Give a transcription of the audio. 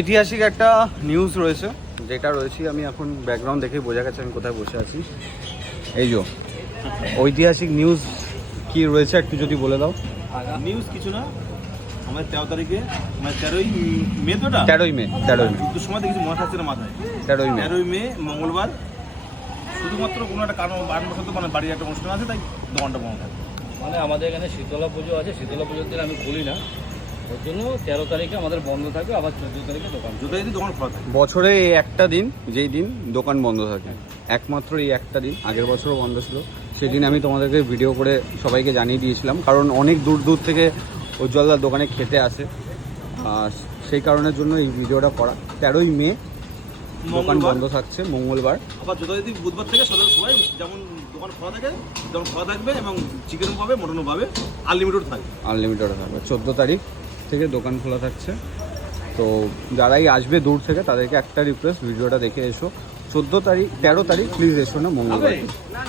ঐতিহাসিক একটা নিউজ রয়েছে, যেটা রয়েছে আমি এখন ব্যাকগ্রাউন্ড দেখে বোঝা গেছে আমি কোথায় বসে আছি। এই যে ঐতিহাসিক নিউজ কি রয়েছে একটু যদি বলে দাও। নিউজ কিছু না, আমাদের 13 তারিখে মানে 13ই মে, তো এটা 13ই মে যুদ্ধের সময় কিছু মনে থাকছে না মাথায়। 13ই মে মঙ্গলবার, শুধুমাত্র কোনো একটা কারণবশত মানে বাড়ির একটা অনুষ্ঠান আছে, তাই দোকানটা বন্ধ থাকে। মানে আমাদের এখানে শীতলা পুজো আছে, শীতলা পুজোর দিন আমি খুলি না, ওর জন্য 13 তারিখে আমাদের বন্ধ থাকবে, আবার 14 তারিখে দোকান। যদি দোকান খোলা থাকে বছরে এই একটা দিন যেই দিন দোকান বন্ধ থাকে, একমাত্র এই একটা দিন। আগের বছরও বন্ধ ছিল, সেদিন আমি তোমাদেরকে ভিডিও করে সবাইকে জানিয়ে দিয়েছিলাম, কারণ অনেক দূর দূর থেকে উজ্জ্বলদার দোকানে খেতে আসে, সেই কারণের জন্য এই ভিডিওটা করা। 13ই মে দোকান বন্ধ থাকছে, মঙ্গলবার। আবার যথারীতি বুধবার থেকে সবাই যেমন দোকান খোলা থাকে যেমন খোলা থাকবে, এবং চিকেনও পাবে, মটনও পাবে, আনলিমিটেড থাকবে। 14 তারিখ থেকে দোকান খোলা থাকছে। তো যারাই আসবে দূর থেকে তাদেরকে একটা রিকোয়েস্ট, ভিডিওটা দেখে এসো। 13 তারিখ প্লিজ এসো না মঙ্গলবার।